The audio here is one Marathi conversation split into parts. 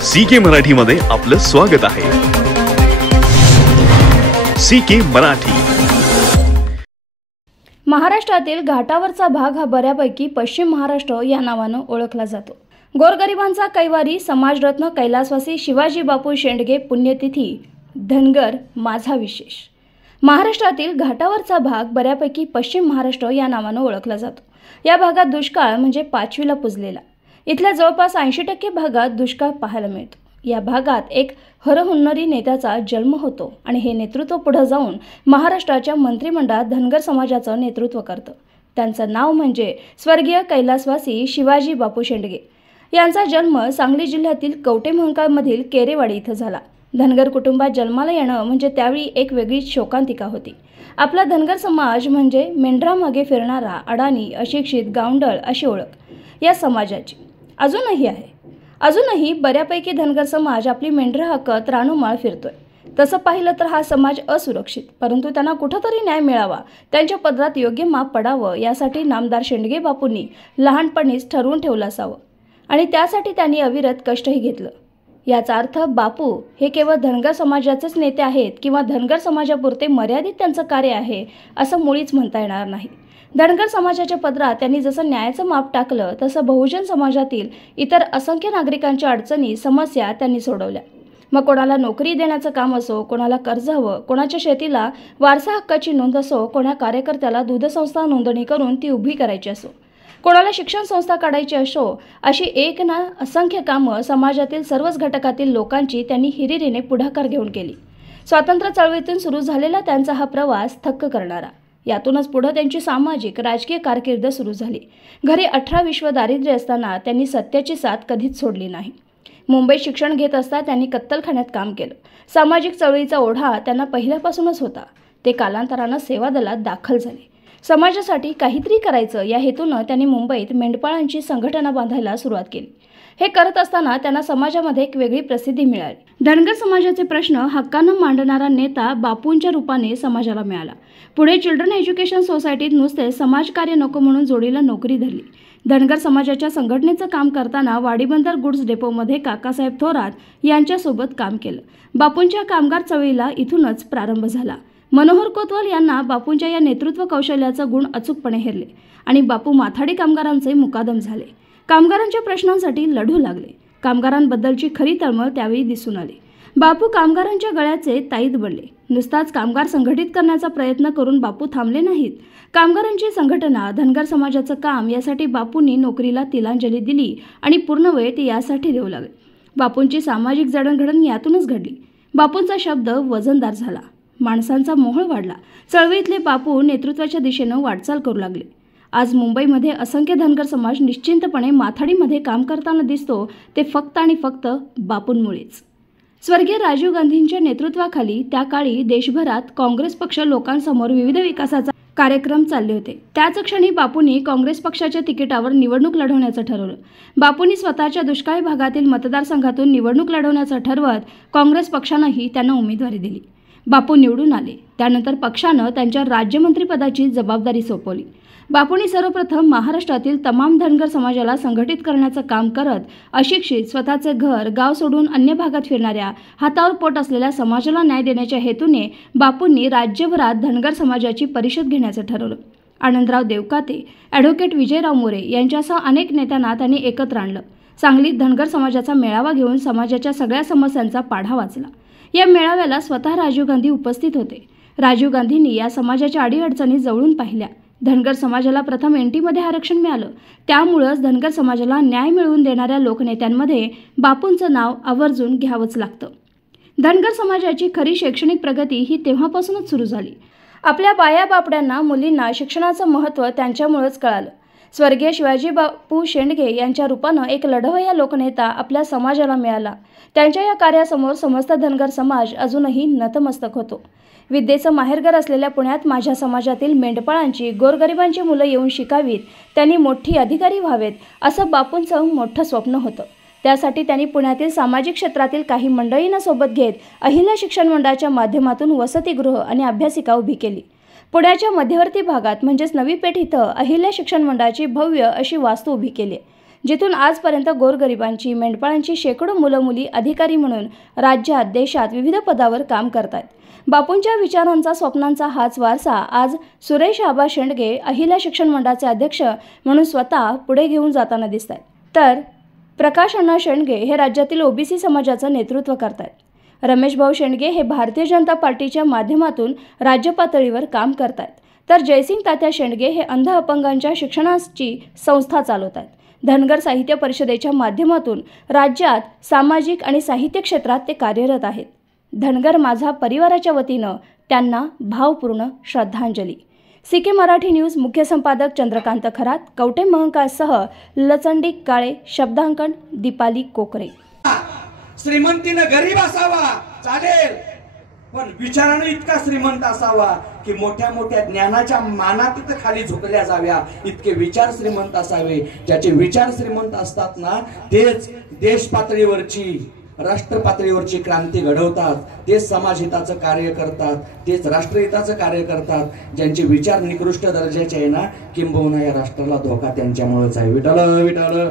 CK मराठीमध्ये आपलं स्वागत आहे। CK मराठी। महाराष्ट्रातील घाटावरचा भाग हा बऱ्यापैकी पश्चिम महाराष्ट्र या नावाने ओळखला जातो। गोरगरिबांचा कैवारी समाजरत्न कैलासवासी शिवाजी बापू शेंडगे पुण्यतिथी धनगर माझा विशेष। महाराष्ट्रातील घाटावरचा भाग बऱ्यापैकी पश्चिम महाराष्ट्र या नावाने ओळखला जातो। या भागात दुष्काळ म्हणजे पाचवीला पुजलेला। इथल्या जवळपास 80% भागात दुष्काळ पाहायला मिळतो। या भागात एक हरहुन्नरी नेत्याचा जन्म होतो आणि हे नेतृत्व पुढे जाऊन महाराष्ट्राच्या मंत्रिमंडळात धनगर समाजाचं नेतृत्व करतं। त्यांचं नाव म्हणजे स्वर्गीय कैलासवासी शिवाजी बापू शेंडगे। यांचा जन्म सांगली जिल्ह्यातील कवठेमहांकाळमधील केरेवाडी इथं झाला। धनगर कुटुंबात जन्माला येणं म्हणजे त्यावेळी एक वेगळीच शोकांतिका होती। आपला धनगर समाज म्हणजे मेंढरामागे फिरणारा, अडाणी, अशिक्षित, गावंढळ अशी ओळख या समाजाची अजूनही आहे। अजूनही बऱ्यापैकी धनगर समाज आपली मेंढरं हाकत रानोमाळ फिरतोय। तसं पाहिलं तर हा समाज असुरक्षित, परंतु त्यांना कुठंतरी न्याय मिळावा, त्यांच्या पदरात योग्य माप पडावं यासाठी नामदार शेंडगे बापूंनी लहानपणीच ठरवून ठेवलं असावं आणि त्यासाठी त्यांनी अविरत कष्टही घेतलं। याचा अर्थ बापू हे केवळ धनगर समाजाचेच नेते आहेत किंवा धनगर समाजापुरते मर्यादित त्यांचं कार्य आहे असं मुळीच म्हणता येणार नाही। धनगर समाजाच्या पदरात त्यांनी जसं न्यायाचं माप टाकलं तसं बहुजन समाजातील इतर असंख्य नागरिकांच्या अडचणी, समस्या त्यांनी सोडवल्या। मग कोणाला नोकरी देण्याचं काम असो, कोणाला कर्ज हवं, कोणाच्या शेतीला वारसा हक्काची नोंद असो, कोणा कार्यकर्त्याला दूध संस्था नोंदणी करून ती उभी करायची असो, कोणाला शिक्षण संस्था काढायची असो, अशी एक ना असंख्य कामं समाजातील सर्वच घटकातील लोकांची त्यांनी हिरिरीने पुढाकार घेऊन केली। स्वातंत्र्य चळवळीतून सुरू झालेला त्यांचा हा प्रवास थक्क करणारा। यातूनच पुढे त्यांची सामाजिक राजकीय कारकीर्द सुरू झाली। घरी 18 विश्व दारिद्र्य असताना त्यांनी सत्याची साथ कधीच सोडली नाही। मुंबईत शिक्षण घेत असता त्यांनी कत्तलखान्यात काम केलं। सामाजिक चळवळीचा ओढा त्यांना पहिल्यापासूनच होता। ते कालांतरानं सेवा दलात दाखल झाले। समाजासाठी काहीतरी करायचं या हेतूनं त्यांनी मुंबईत मेंढपाळांची संघटना बांधायला सुरुवात केली। हे करत असताना त्यांना समाजामध्ये एक वेगळी प्रसिद्धी मिळाली। धनगर समाजाचे प्रश्न हक्कानं मांडणारा नेता बापूंच्या रूपाने समाजाला मिळाला। पुढे चिल्ड्रन एज्युकेशन सोसायटीत नुसते समाजकार्य नको म्हणून जोडीला नोकरी धरली। धनगर समाजाच्या संघटनेचं काम करताना वाडीबंदर गुड्स डेपोमध्ये काकासाहेब थोरात यांच्यासोबत काम केलं। बापूंच्या कामगार चळवळीला इथूनच प्रारंभ झाला। मनोहर कोतवाल यांना बापूंच्या या नेतृत्व कौशल्याचा गुण अचूकपणे हेरले आणि बापू माथाडी कामगारांचे मुकादम झाले। कामगारांच्या प्रश्नांसाठी लढू लागले। कामगारांबद्दलची खरी तळमळ त्यावेळी दिसून आली। बापू कामगारांच्या गळ्याचे ताईत बनले। नुसताच कामगार संघटित करण्याचा प्रयत्न करून बापू थांबले नाहीत। कामगारांची संघटना, धनगर समाजाचं काम यासाठी बापूंनी नोकरीला तिलांजली दिली आणि पूर्ण वेळ ते यासाठी देऊ लागले। बापूंची सामाजिक जडणघडण यातूनच घडली। बापूंचा शब्द वजनदार झाला। माणसांचा मोह वाढला। चळवळीतले बापू नेतृत्वाच्या दिशेनं वाटचाल करू लागले। आज मुंबईमध्ये असंख्य धनगर समाज निश्चिंतपणे माथाडीमध्ये काम करताना दिसतो ते फक्त आणि फक्त बापूंमुळेच। स्वर्गीय राजीव गांधींच्या नेतृत्वाखाली त्या काळी देशभरात काँग्रेस पक्ष लोकांसमोर विविध विकासाचा कार्यक्रम चालले होते। त्याच क्षणी बापूंनी काँग्रेस पक्षाच्या तिकिटावर निवडणूक लढवण्याचं ठरवलं। बापूंनी स्वतःच्या दुष्काळी भागातील मतदारसंघातून निवडणूक लढवण्याचं ठरवत काँग्रेस पक्षानंही त्यांना उमेदवारी दिली। बापू निवडून आले। त्यानंतर पक्षानं त्यांच्या राज्यमंत्रीपदाची जबाबदारी सोपवली। बापूंनी सर्वप्रथम महाराष्ट्रातील तमाम धनगर समाजाला संघटित करण्याचं काम करत अशिक्षित, स्वतःचे घर गाव सोडून अन्य भागात फिरणाऱ्या, हातावर पोट असलेल्या समाजाला न्याय देण्याच्या हेतूने बापूंनी राज्यभरात धनगर समाजाची परिषद घेण्याचं ठरवलं। आनंदराव देवकाते, ॲडव्होकेट विजयराव मोरे यांच्यासह अनेक नेत्यांना त्यांनी एकत्र आणलं। सांगलीत धनगर समाजाचा मेळावा घेऊन समाजाच्या सगळ्या समस्यांचा पाढा वाचला। या मेळाव्याला स्वतः राजीव गांधी उपस्थित होते। राजीव गांधींनी या समाजाच्या अडीअडचणी जवळून पाहिल्या। धनगर समाजाला प्रथम एनटीमध्ये आरक्षण मिळालं। त्यामुळेच धनगर समाजाला न्याय मिळवून देणाऱ्या लोकनेत्यांमध्ये बापूंचं नाव आवर्जून घ्यावंच लागतं। धनगर समाजाची खरी शैक्षणिक प्रगती ही तेव्हापासूनच सुरू झाली। आपल्या बाया बापड्यांना, मुलींना शिक्षणाचं महत्त्व त्यांच्यामुळेच कळालं। स्वर्गीय शिवाजी बापू शेंडगे यांच्या रूपानं एक लढवय्या लोकनेता आपल्या समाजाला मिळाला। त्यांच्या या कार्यासमोर समस्त धनगर समाज अजूनही नतमस्तक होतो। विद्येचं माहेरघर असलेल्या पुण्यात माझ्या समाजातील मेंढपाळांची, गोरगरिबांची मुलं येऊन शिकावीत, त्यांनी मोठी अधिकारी व्हावेत असं बापूंचं मोठं स्वप्न होतं। त्यासाठी त्यांनी पुण्यातील सामाजिक क्षेत्रातील काही मंडळींना सोबत घेत अहिल्या शिक्षण मंडळाच्या माध्यमातून वसतिगृह आणि अभ्यासिका उभी केली। पुण्याच्या मध्यवर्ती भागात म्हणजेच नवी पेठ इथं अहिल्या शिक्षण मंडळाची भव्य अशी वास्तू उभी केली। जिथून आजपर्यंत गोरगरिबांची मेंढपाळांची शेकडो मुलं मुली अधिकारी म्हणून राज्यात देशात विविध पदावर काम करतात. बापूंच्या विचारांचा स्वप्नांचा हाच वारसा आज सुरेश आबा शेंडगे अहिल्या शिक्षण मंडळाचे अध्यक्ष म्हणून स्वतः पुढे घेऊन जाताना दिसत आहेत. तर प्रकाश अण्णा शेंडगे हे राज्यातील ओबीसी समाजाचं नेतृत्व करतात. रमेश भाऊ शेंडगे हे भारतीय जनता पार्टीच्या माध्यमातून राज्य पातळीवर काम करतात. तर जयसिंग तात्या शेंडगे हे अंध अपंगांच्या शिक्षणाची संस्था चालवतात. धनगर साहित्य परिषदेच्या माध्यमातून राज्यात सामाजिक आणि साहित्य क्षेत्रात ते कार्यरत आहेत. धनगर माझा परिवाराच्या वतीनं त्यांना भावपूर्ण श्रद्धांजली. सीके मराठी न्यूज मुख्य संपादक चंद्रकांत खरात, कवटे महंकासह लचंडी काळे, शब्दांकन दीपाली कोकरे. श्रीमंतीनं गरीब असावा चालेल, पण विचारानं इतका श्रीमंत असावा की मोठ्या मोठ्या ज्ञानाच्या मानात तिथं खाली झुकल्या जाव्या, इतके विचार श्रीमंत असावे. ज्याचे विचार श्रीमंत असतात ना, तेच देश पातळीवरची, राष्ट्र पातळीवरची क्रांती घडवतात, तेच समाजहिताचं कार्य करतात, तेच राष्ट्रहिताचं कार्य करतात. ज्यांचे विचार निकृष्ट दर्जाचे आहे ना, किंबहुना या राष्ट्राला धोका त्यांच्यामुळेच आहे. विठ्ठल विठ्ठल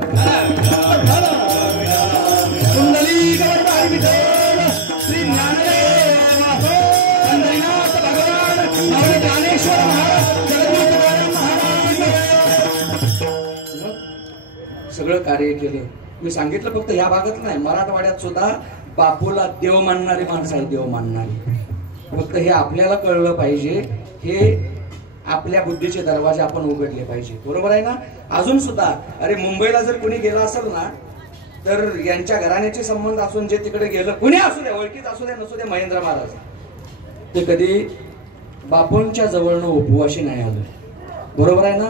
सगळं कार्य केलं. मी सांगितलं फक्त या भागात नाही, मराठवाड्यात सुद्धा बापूला देव मानणारी माणसं आहे, देव मानणारी. फक्त हे आपल्याला कळलं पाहिजे, हे आपल्या बुद्धीचे दरवाजे आपण उघडले पाहिजे. बरोबर आहे ना. अजून सुद्धा अरे मुंबईला जर कोणी गेला असेल ना, तर यांच्या घराण्याचे संबंध असून जे तिकडे गेलं, कुणी असू द्या, ओळखीत असू द्या नसू द्या, महेंद्र महाराज ते कधी बापूंच्या जवळनं उपवाशी नाही आलं. बरोबर आहे ना.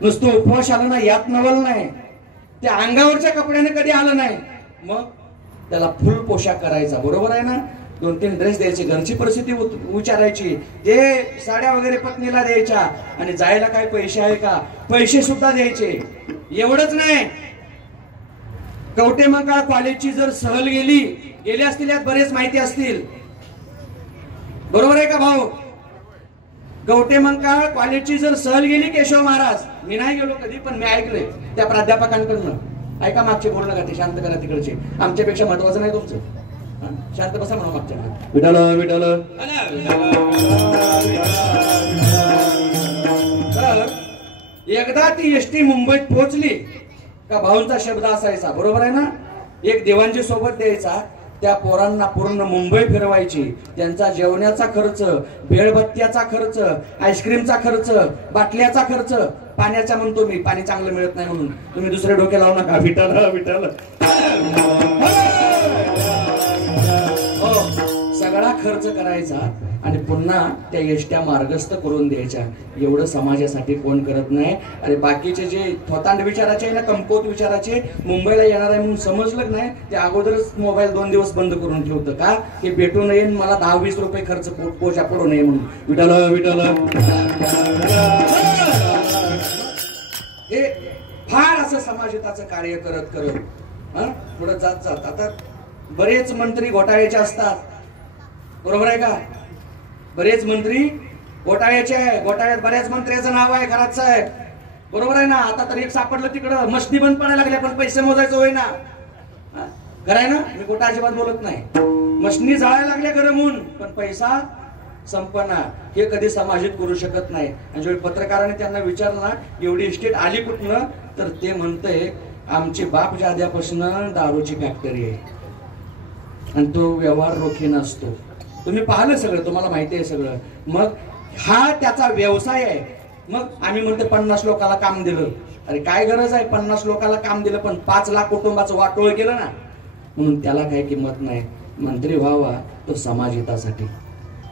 नुसतं उपवास आलं ना, यात नवल नाही, त्या अंगावरच्या कपड्याने कधी आलं नाही. मग त्याला फुल पोशाख करायचा. बरोबर आहे ना. 2-3 ड्रेस द्यायचे, घरची परिस्थिती विचारायची, ते साड्या वगैरे पत्नीला द्यायच्या, आणि जायला काय पैसे आहे का, पैसे सुद्धा द्यायचे. एवढंच नाही, कवटे मंकाळ कॉलेजची जर सहल गेली असतील, यात बरेच माहिती असतील. बरोबर आहे का भाऊ. कवटे मंकाळ कॉलेजची जर सहल गेली, केशव महाराज, मी नाही गेलो कधी, पण मी ऐकलंय त्या प्राध्यापकांकडनं. ऐका, मागचे बोलू नका, ते शांत करा तिकडचे, आमच्यापेक्षा महत्वाचं नाही तुमचं. शांत बसा म्हणा मागच्या. विठ्ठल विठ्ठल. तर एकदा ती एसटी मुंबईत पोहोचली का भाऊंचा शब्द असायचा. बरोबर आहे ना. एक देवांची सोबत द्यायचा, त्या पोरांना पूर्ण मुंबई फिरवायची. त्यांचा जेवण्याचा खर्च, भेळभत्त्याचा खर्च, आईस्क्रीमचा खर्च, बाटल्याचा खर्च, पाण्याचा म्हणतो मी, पाणी चांगलं मिळत नाही म्हणून तुम्ही दुसरे डोके लावू नका. विठ्ठल विठ्ठल. हो, सगळा खर्च करायचा आणि पुन्हा त्या एसट्या मार्गस्थ करून द्यायच्या. एवढं समाजासाठी कोण करत नाही. अरे बाकीचे जे थोतांड विचाराचे आहे ना, कमकोत विचाराचे, मुंबईला येणार आहे म्हणून समजलं नाही, ते अगोदरच मोबाईल 2 दिवस बंद करून ठेवतं का, हे भेटू नये, मला 10-20 रुपये खर्च पोषा पडू नये म्हणून. विठ्ठल विठ्ठल. हे फार असं समाजहिताचं कार्य करत करत पुढे जात जात आता बरेच मंत्री घोटाळ्याचे असतात. बरोबर आहे का. बरेच मंत्री घोटाळ्याचे आहे. घोटाळ्यात बऱ्याच मंत्र्याचं नाव आहे खरात साहेब. बरोबर आहे ना. आता तर एक सापडलं तिकडं, मशनी बंद पडायला लागल्या, पण पैसे मोजायचं होय ना. खरं आहे ना. मी खोटा अजिबात बोलत नाही. मशनी जाळायला लागल्या गरम होऊन, पण पैसा संपना. हे कधी समाजित करू शकत नाही. आणि ज्यावेळी पत्रकाराने त्यांना विचारलं ना, एवढी इस्टेट आली कुठनं, तर ते म्हणतंय आमचे बाप जाद्यापासून दारूची फॅक्टरी आहे आणि तो व्यवहार रोखी नसतो. तुम्ही पाहिलं सगळं, तुम्हाला माहिती आहे सगळं. मग हा त्याचा व्यवसाय आहे. मग आम्ही म्हणतो 50 लोकांना काम दिलं. अरे काय गरज आहे 50 लोकांना काम दिलं, पण 5 लाख कुटुंबाचं वाटोळ केलं ना, म्हणून त्याला काही किंमत नाही. मंत्री व्हावा तो समाजहितासाठी.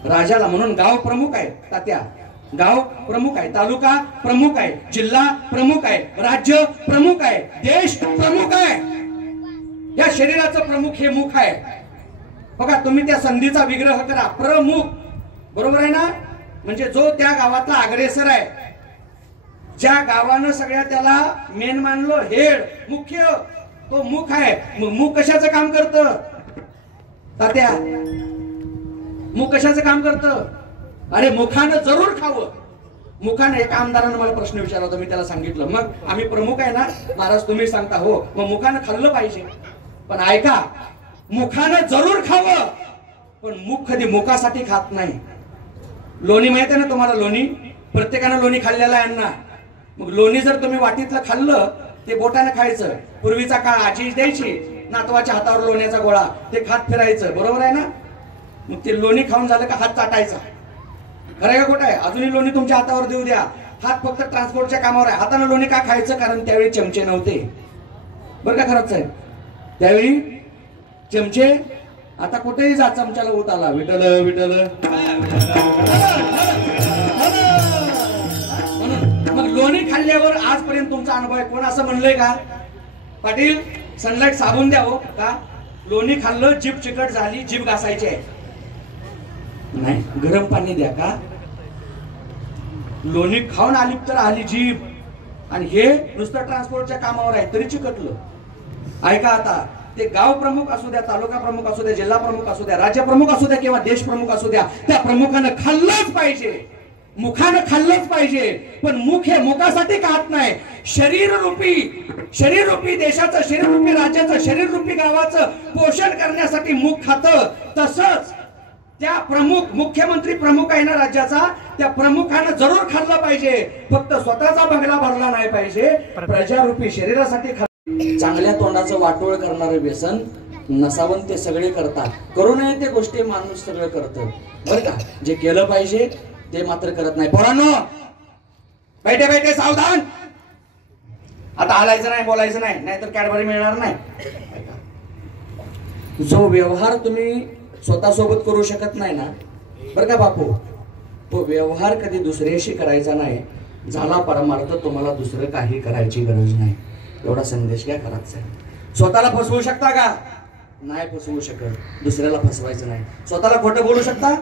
राजाला म्हणून गाव प्रमुख आहे तात्या, गाव प्रमुख आहे, तालुका प्रमुख आहे, जिल्हा प्रमुख आहे, राज्य प्रमुख आहे, देश प्रमुख आहे. या शरीराचं प्रमुख हे मुख आहे. बघा, तुम्ही त्या संधीचा विग्रह करा, प्रमुख. बरोबर आहे ना. म्हणजे जो त्या गावातला अग्रेसर आहे, ज्या गावानं सगळ्या त्याला मेन मानलं, हेड, मुख्य, तो मुख आहे. मग मुख कशाचं काम करतं तात्या. मुख कशाचं काम करतं. अरे मुखानं जरूर खावं, मुखाने एका आमदारानं मला प्रश्न विचारला होता, मी त्याला सांगितलं मग आम्ही प्रमुख आहे ना महाराज, तुम्ही सांगता हो, मग मुखानं खाल्लं पाहिजे. पण ऐका, मुखानं जरूर खावं, पण मुख कधी मुखासाठी खात नाही. लोणी माहिती आहे ना तुम्हाला, लोणी प्रत्येकानं लोणी खाल्लेला आहे ना. मग लोणी जर तुम्ही वाटीतलं खाल्लं ते बोटाने खायचं. पूर्वीचा काळ आजी द्यायची नातवाच्या हातावर लोण्याचा गोळा, ते खात फिरायचं, बरोबर आहे ना. मग ते लोणी खाऊन झालं का हात चाटायचा. खरं आहे का खोटं आहे? अजूनही लोणी तुमच्या हातावर देऊ द्या, हात फक्त ट्रान्सपोर्टच्या कामावर आहे. हाताने लोणी का खायचं? कारण त्यावेळी चमचे नव्हते, बरं का खरंच आहे. त्यावेळी चमचे, आता कुठेही जा चमच्याला ऊत आला, विठल विठल. मग लोणी खाल्ल्यावर आजपर्यंत तुमचा अनुभव आहे? कोण असं म्हणलंय का पाटील सनलाईट साबून द्या हो का? लोणी खाल्लं जीभ चिकट झाली, जीभ घासायची आहे, नाही गरम पाणी द्या का? लोणी खाऊन आली तर आली जीभ, आणि हे नुसतं ट्रान्सपोर्टच्या कामावर आहे तरी चिकटलं. ऐका आता, ते गाव प्रमुख असू द्या, तालुका प्रमुख असू द्या, जिल्हा प्रमुख असू द्या, राज्य प्रमुख असू द्या किंवा देश प्रमुख असू द्या, त्या प्रमुखानं खाल्लंच पाहिजे, मुखानं खाल्लंच पाहिजे. पण मुख हे मुखासाठी खात नाही. शरीररूपी देशाचं, शरीररूपी राज्याचं, शरीररूपी गावाचं पोषण करण्यासाठी मुख खातं. तसंच त्या प्रमुख, मुख्यमंत्री प्रमुख आहे ना राज्याचा, त्या प्रमुखानं जरूर खाल्लं पाहिजे. फक्त स्वतःचा बंगला भरला नाही पाहिजे, प्रजारूपी शरीरासाठी चांगल्या तोंडाचं वाटोळ करणारे व्यसन नसावं ते सगळे करतात. करू नये ते गोष्टी माणूस सगळं करतं, बरं का. जे केलं पाहिजे ते मात्र करत नाही. पोरांनो, बैठे बैठे सावधान. आता हलायचं नाही, बोलायचं नाही, नाहीतर कॅडबरी मिळणार नाही. जो व्यवहार तुम्ही स्वतःसोबत करू शकत नाही ना, बरं का बापू, तो व्यवहार कधी दुसऱ्याशी करायचा नाही. झाला परमार्थ, तुम्हाला दुसरं काही करायची गरज नाही. एवढा संदेश घ्या करायचा. स्वतःला फसवू शकता का? नाही फसवू शकत. दुसऱ्याला फसवायचं नाही. स्वतःला खोटं बोलू शकता,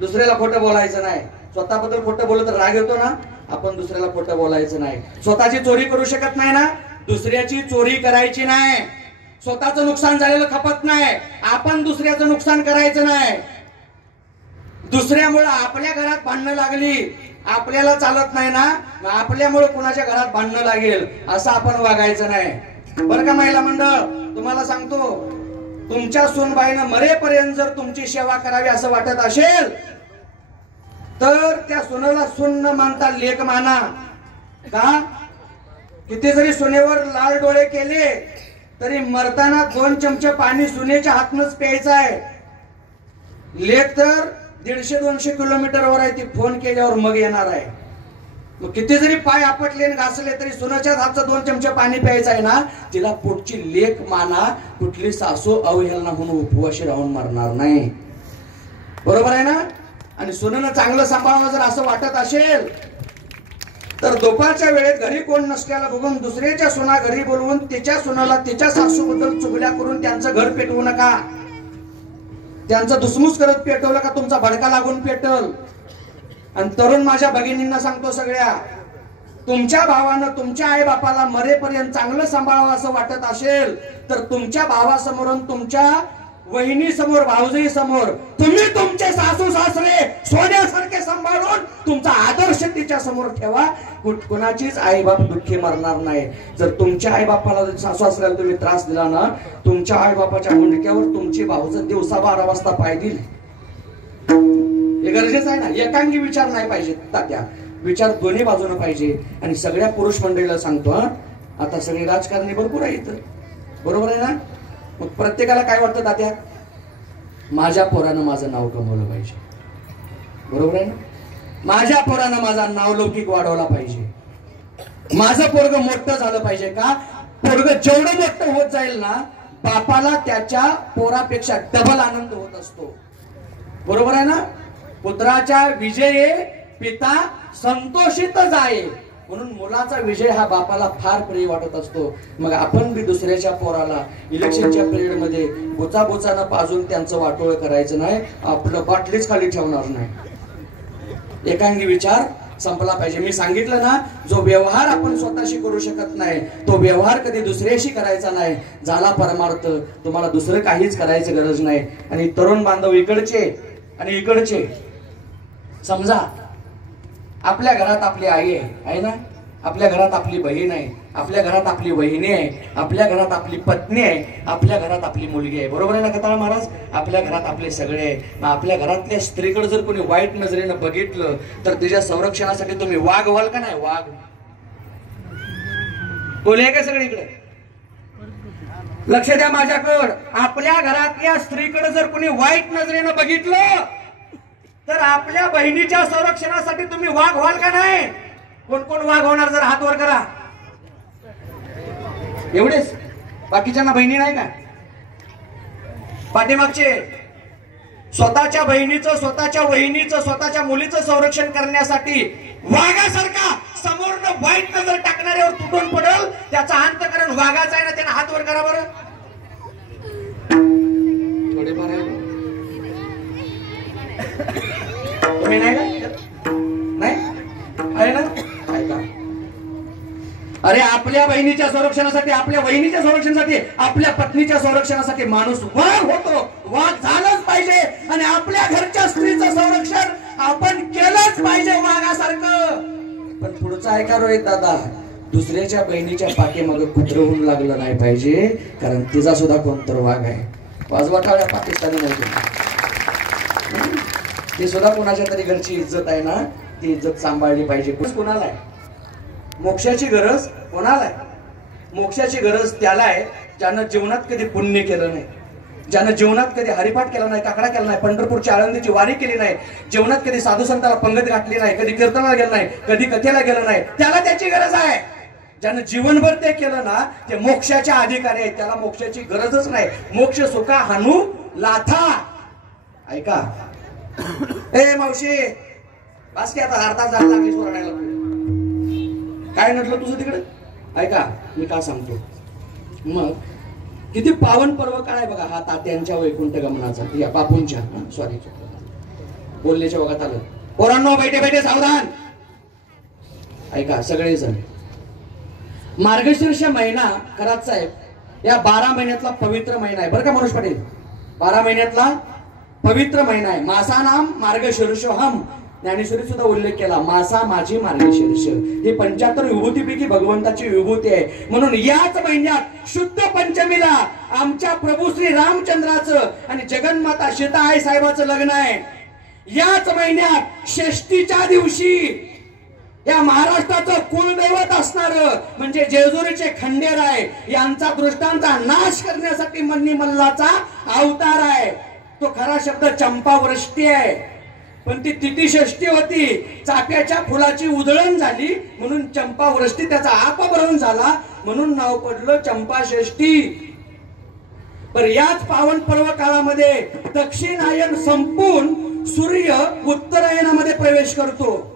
दुसऱ्याला खोटं बोलायचं नाही. स्वतःबद्दल खोटं बोललं तर राग येतो ना, आपण दुसऱ्याला खोटं बोलायचं नाही. स्वतःची चोरी करू शकत नाही ना, दुसऱ्याची चोरी करायची नाही. स्वतःचं नुकसान झालेलं खपत नाही, आपण दुसऱ्याचं नुकसान करायचं नाही. दुसऱ्यामुळे आपल्या घरात भांडणं लागली, आपल्याला चालत नाही ना, आपल्यामुळे कुणाच्या घरात भांडणं लागेल असं आपण वागायचं नाही, बरं का. महिला मंडळ, तुम्हाला सांगतो, तुमच्या सूनबाईनं मरेपर्यंत जर तुमची सेवा करावी असं वाटत असेल तर त्या सुनेला सून न मानता लेक माना. का? किती जरी सुनेवर लाल डोळे केले तरी मरताना 2 चमचे पाणी सुनेच्या हातनच प्यायचं आहे. लेक तर 150-200 किलोमीटरवर आहे, ती फोन केल्यावर मग येणार आहे. मग किती जरी पाय आपटले आणि घासले तरी सुनाच्या हातचं 2 चमचे पाणी प्यायचं आहे ना. तिला पुढची लेक माना, कुठली सासू अवहेलना म्हणून उपवाशी राहून मरणार नाही, बरोबर आहे ना. आणि सुनेनं चांगलं सांभाळावं जर असं वाटत असेल तर दुपारच्या वेळेत घरी कोण नसल्याला बघून दुसऱ्याच्या सुना घरी बोलवून तिच्या सुनाला तिच्या सासूबद्दल चुगल्या करून त्यांचं घर पेटवू नका. त्यांचं दुसमुस करत पेटवलं का तुमचा भडका लागून पेटल. आणि तरुण माझ्या भगिनींना सांगतो सगळ्या, तुमच्या भावानं तुमच्या आई बापाला मरेपर्यंत चांगलं सांभाळावं असं वाटत असेल तर तुमच्या भावासमोर, तुमच्या वहिनी समोर, भाऊजी समोर तुम्ही तुमचे सासू सासरे सोन्यासारखे सांभाळून तुमचा आदर्श तिच्या समोर ठेवा. कुणाचीच आई बाप दुःखी मरणार नाही. जर तुमच्या आई बापाला, सासू सासऱ्याला तुम्ही त्रास दिला ना, तुमच्या आई बापाच्या मुंडक्यावर तुमची भाऊचं दिवसा 12 वाजता पाय दिल. हे गरजेचं आहे ना. एकांगी विचार नाही पाहिजे तात्या, विचार दोन्ही बाजूने पाहिजे. आणि सगळ्या पुरुष मंडळीला सांगतो, आता सगळी राजकारणी भरपूर आहे इथं, बरोबर आहे ना. मग प्रत्येकाला काय वाटतं तात्या, माझ्या पोरानं माझं नाव कमवलं पाहिजे, बरोबर आहे ना. माझ्या पोरानं माझं नाव लौकिक वाढवला पाहिजे, माझं पोरग मोठं झालं पाहिजे. का? पोरग जेवढं मोठं होत जाईल ना, बापाला त्याच्या पोरापेक्षा डबल आनंद होत असतो, बरोबर आहे ना. पुत्राच्या विजये पिता संतोषित जाये, म्हणून मुलाचा विजय हा बापाला फार प्रिय वाटत असतो. मग आपण बी दुसऱ्याच्या पोराला इलेक्शनच्या पिरियड मध्ये बोचाबोचानं पाजून त्यांचं वाटोळ करायचं नाही, आपलं बाटलीच खाली ठेवणार नाही. एकांगी विचार संपला पाहिजे. मी सांगितलं ना, जो व्यवहार आपण स्वतःशी करू शकत नाही तो व्यवहार कधी दुसऱ्याशी करायचा नाही. झाला परमार्थ, तुम्हाला दुसरं काहीच करायची गरज नाही. आणि तरुण बांधव इकडचे आणि इकडचे समजा, आपल्या घरात आपली आई आहे ना, आपल्या घरात आपली बहीण आहे, आपल्या घरात आपली वहिनी आहे, आपल्या घरात आपली पत्नी आहे, आपल्या घरात आपली मुलगी आहे. बरोबर आहे ना कथाळ महाराज? आपल्या घरात आपले सगळे आहे. मग आपल्या घरातल्या स्त्रीकडे जर कोणी वाईट नजरेनं बघितलं तर तिच्या संरक्षणासाठी तुम्ही वाघ व्हाल का नाही? वाघ बोलूया का सगळीकडे? लक्ष द्या माझ्याकडं. आपल्या घरातल्या स्त्रीकडे जर कोणी वाईट नजरेनं बघितलं तर आपल्या बहिणीच्या संरक्षणासाठी तुम्ही वाघ व्हाल का नाही? कोण कोण वाघ होणार? जर हात वर करा. एवढेच? बाकीच्यांना बहिणी नाही का? पाठीमागचे स्वतःच्या बहिणीचं, स्वतःच्या वहिनीचं, स्वतःच्या मुलीचं संरक्षण करण्यासाठी वाघासारखा समोरनं वाईट नजर टाकणाऱ्यावर तुटून पडेल, त्याचा अंतकरण वाघाचा आहे ना. त्यानं हात वर करा बरं. थोडेफार तुम्ही नाही का? नाही आहे ना? ऐका, अरे आपल्या बहिणीच्या संरक्षणासाठी, आपल्या वहिनीच्या संरक्षणासाठी, आपल्या पत्नीच्या संरक्षणासाठी माणूस वाघ होतो. वाघ झालंच पाहिजे. आणि आपल्या घरच्या स्त्रीचं संरक्षण आपण केलंच पाहिजे वाघासारखं. पण पुढचं ऐका रोहित दादा, दुसऱ्याच्या बहिणीच्या पाठीमागे कुत्रं होऊन लागलं नाही पाहिजे, कारण तिचा सुद्धा कोणतर वाघ आहे. वाजवा टाळ्या पाकिस्तानी नाही, ती सुद्धा कोणाच्या तरी घरची इज्जत आहे ना, ती इज्जत सांभाळली पाहिजे. कोणाला आहे मोक्षाची गरज? कोणाला आहे मोक्षाची गरज? त्याला आहे ज्यानं जीवनात कधी पुण्य केलं नाही, ज्यानं जीवनात कधी हरिपाठ केला नाही, काकडा केला नाही, पंढरपूरची आळंदीची वारी केली नाही, जीवनात कधी साधू संताला पंगत गाठली नाही, कधी कीर्तनाला गेलं नाही, कधी कथेला गेलं नाही, त्याला त्याची गरज आहे. ज्यानं जीवनभर ते केलं ना, ते मोक्षाच्या अधिकारी आहेत. त्याला मोक्षाची गरजच नाही. मोक्ष सुखा हानू लाथा. ऐका, ए मावशी बस की आता, अर्धा झाला लागली सोडायला. काय नटलं तुझं तिकडे? ऐका, मी का सांगतो मग, किती पावन पर्व काय बघा हा तात्यांच्या वैकुंठ गमनाचा, या बापूंच्या, सॉरी बोलण्याच्या बघत आलं. पोरांनो बैठे बैठे सावधान. ऐका सगळेजण, मार्गशीर्ष महिना खरात साहेब या 12 महिन्यातला पवित्र महिना आहे बरं का मनोज पाटील? 12 महिन्यातला पवित्र महिना आहे. मासा नाम मार्गशीर्षोहम. ज्ञानेश्वरी सुद्धा उल्लेख केला, मासा माझी मार्गशीर्ष. ही 75 विभूतीपैकी भगवंताची विभूती आहे. म्हणून याच महिन्यात शुद्ध पंचमीला आमच्या प्रभू श्री रामचंद्राचं आणि जगन्माता सीता आई साहेबाचं लग्न आहे. याच महिन्यात षष्टीच्या दिवशी या महाराष्ट्राचं कुलदैवत असणार म्हणजे जेजुरीचे खंडेराय यांचा दृष्टांचा नाश करण्यासाठी मन्नी मल्लाचा अवतार आहे. तो खरा शब्द चंपावृष्टी आहे, पण ती तिथी षष्टी होती. चाफ्याच्या फुलाची उधळण झाली म्हणून चंपावृष्टी, त्याचा अपभ्रंश झाला म्हणून नाव पडलं चंपा षष्टी. पण याच पावन पर्व काळामध्ये दक्षिणायन संपून सूर्य उत्तरायणामध्ये प्रवेश करतो.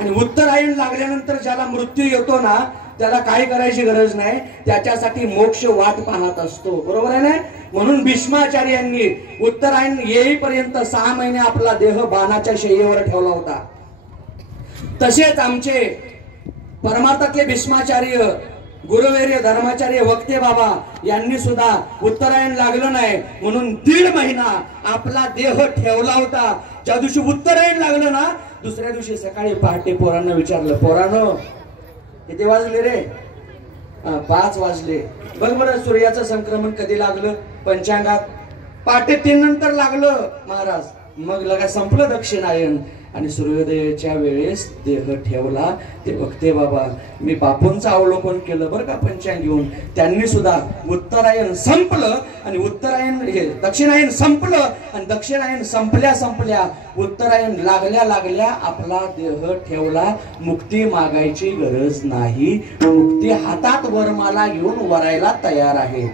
आणि उत्तरायण लागल्यानंतर ज्याला मृत्यू येतो ना, त्याला काही करायची गरज नाही, त्याच्यासाठी मोक्ष वाट पाहत असतो. बरोबर आहे ना? म्हणून भीष्माचार्यांनी उत्तरायण येईपर्यंत 6 महिने आपला देह बाणाच्या शय्येवर ठेवला होता. तसेच आमचे परमार्थातले भीष्माचार्य, गुरुवर्य धर्माचार्य वक्ते बाबा यांनी सुद्धा उत्तरायण लागलं नाही म्हणून 1.5 महिना आपला देह ठेवला होता. ज्या दिवशी उत्तरायण लागलं ना, दुसऱ्या दिवशी सकाळी पहाटे पोरांना विचारलं, पोरांनो किती वाजले रे? 5 वाजले. बघ बरं सूर्याचं संक्रमण कधी लागलं पंचांगात? पहाटे 3 नंतर लागलं महाराज. मग लगा संपलं दक्षिणायन आणि सूर्योदयाच्या वेळेस देह ठेवला. ते वक्ते बाबा, मी बापूंचं अवलोकन केलं बरं का पंचांग घेऊन. त्यांनी सुद्धा उत्तरायण संपलं आणि उत्तरायण हे दक्षिणायन संपलं आणि दक्षिणायन संपल्या संपल्या उत्तरायण लागल्या लागल्या आपला देह ठेवला. मुक्ती मागायची गरज नाही, मुक्ती हातात वरमाला घेऊन वरायला तयार आहे.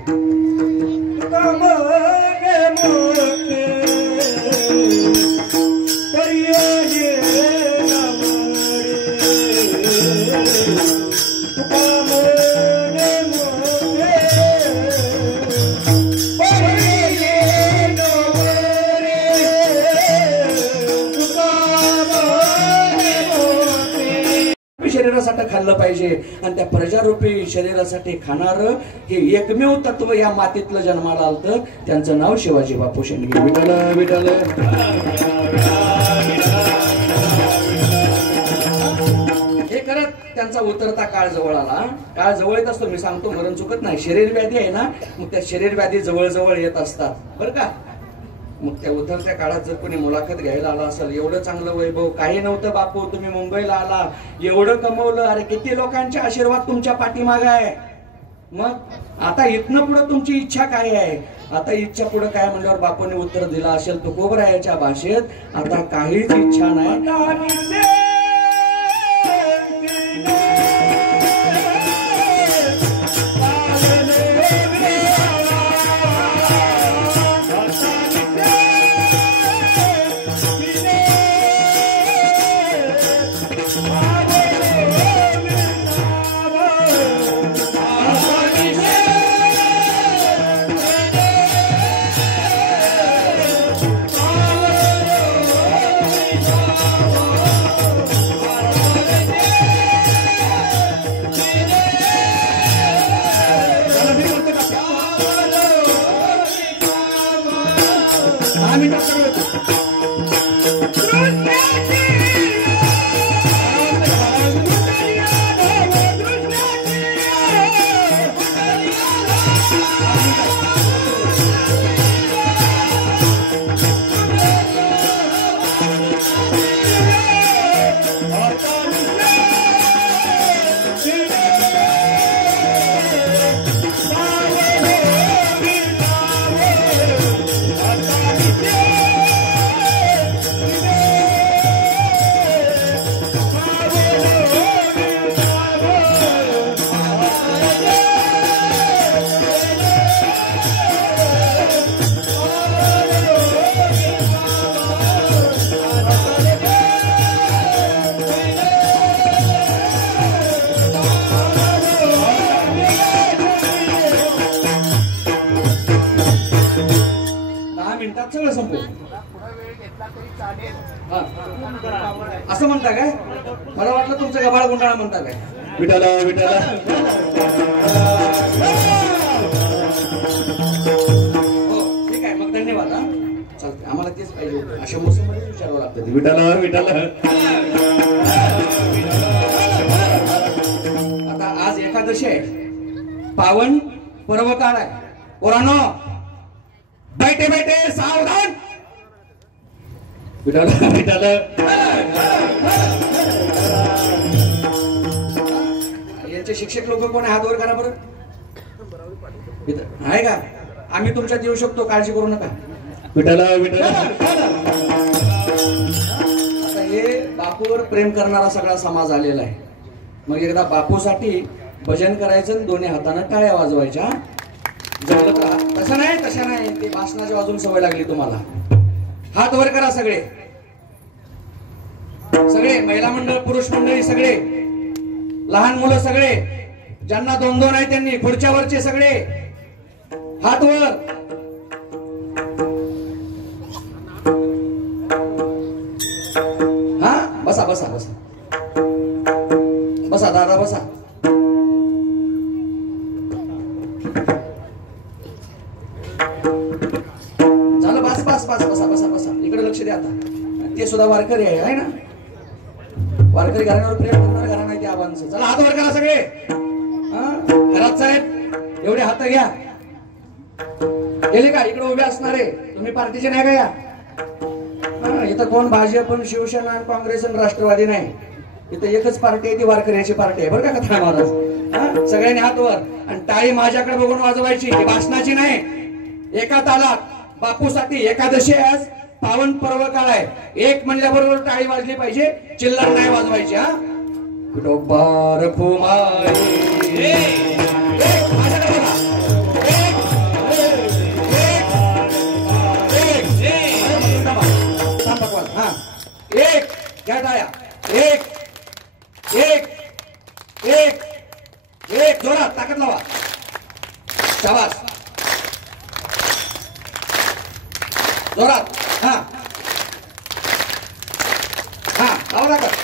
शरीरासाठी खाल्लं पाहिजे आणि त्या प्रजारूपी शरीरासाठी खाणार हे एकमेव तत्व या मातीतलं जन्माला आलतं. त्यांचं नाव शिवाजी बापू शेंडगे. विठ्ठल विठ्ठल. त्यांचा उतरता काळ जवळ आला. काळ जवळ येत असतो, मी सांगतो, मरण चुकत नाही. शरीर व्याधी आहे ना, मग त्या शरीर व्याधी जवळ जवळ येत असतात बरं का. मग त्या उतरत्या काळात जर कोणी मुलाखत घ्यायला आला असेल, एवढं चांगलं वैभव, काही नव्हतं बापू, तुम्ही मुंबईला आला, एवढं कमवलं, अरे किती लोकांचे आशीर्वाद तुमच्या पाठीमागे आहे. मग आता इथनं पुढे तुमची इच्छा काय आहे? आता इच्छा पुढे काय म्हणल्यावर बापूने उत्तर दिलं असेल तुकोबरायाच्या भाषेत, आता काहीच इच्छा नाही. असं म्हणता काय? मला वाटलं तुमचं गबाळ गुंडाळा म्हणता काय. विठाला विठाला. हो ठीक आहे, मग धन्यवाद. हा चालतंय, आम्हाला तेच पाहिजे होतं. अशा मोसममध्ये विचारावं लागतं. विठाला विठाला. आता आज एकादशी आहे, पावन पर्व काळ आहे. पोरांनो बैठे बैठे सावधान. विठाला विठाला. यांचे शिक्षक लोक कोण आहे? हात वर करा बरं. आहे का? आम्ही तुमच्यात येऊ शकतो, काळजी करू नका. विठाला विठाला. आता हे बापूवर प्रेम करणारा सगळा समाज आलेला आहे. मग एकदा बापूसाठी भजन करायचं आणि दोन्ही हातानं टाळ्या वाजवायच्या. जमलं तर. तसं नाही तसं नाही, ते भाषणाच्या वाजून सवय लागली तुम्हाला. हात वर करा सगळे सगळे, महिला मंडळ, पुरुष मंडळी सगळे, लहान मुलं सगळे, ज्यांना दोन दोन आहे त्यांनी, खुर्च्यावरचे सगळे हात वर. हा बसा बसा बसा बसा दादा बसा. झालं बस बस बस बसा बसा बसा. इकडे लक्ष द्या आता. ते सुद्धा वारकरी आहे ना, वारकरी घराण्यावर प्रेम करणार घरा नाही ते आबांचं. चला हात वर करा सगळे. घरात साहेब एवढे हात घ्या. गेले का? इकडे उभे असणारे तुम्ही पार्टीचे नाही का? या इथं कोण भाजप पण शिवसेना काँग्रेस आणि राष्ट्रवादी नाही. इथं एकच पार्टी आहे, ती वारकऱ्याची पार्टी आहे बरं का कथा महाराज. सगळ्यांनी हात वर आणि टाळी माझ्याकडे बघून वाजवायची, ही भाषणाची नाही. एका तालात बापूसाठी एकादशी आज पावन पर्व काळ आहे. एक म्हणल्याबरोबर टाळी वाजली पाहिजे, चिल्लर नाही वाजवायची. हा डोबार हा एक घ्या टाळ्या. एक एक एक एक जोरात ताकद लावा. शाबास जोरात. हा हा लावा ताकद.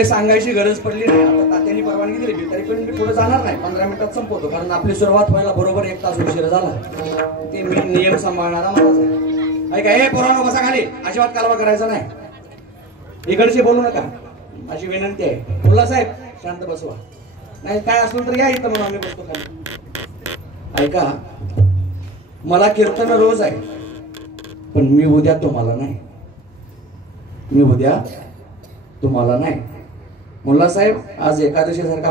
काही सांगायची गरज पडली नाही. आता तात्यांनी परवानगी दिली मी तरी पण मी पुढे जाणार नाही. 15 मिनिटात संपवतो कारण आपली सुरुवात व्हायला बरोबर 1 तास उशीर झाला. ते मी नियम सांभाळणारा मला ऐका. हे पोरांनो बसा खाली. अजिबात कालवा करायचा नाही. इकडचे बोलू नका. माझी विनंती आहे. मुल्ला साहेब शांत बसवा. नाही काय असलं तर या इथं म्हणून आम्ही बसतो खाली. ऐका मला कीर्तन रोज आहे पण मी उद्या तुम्हाला नाही. मी उद्या तुम्हाला नाही. मुल्ला साहेब आज एकादशी सारखा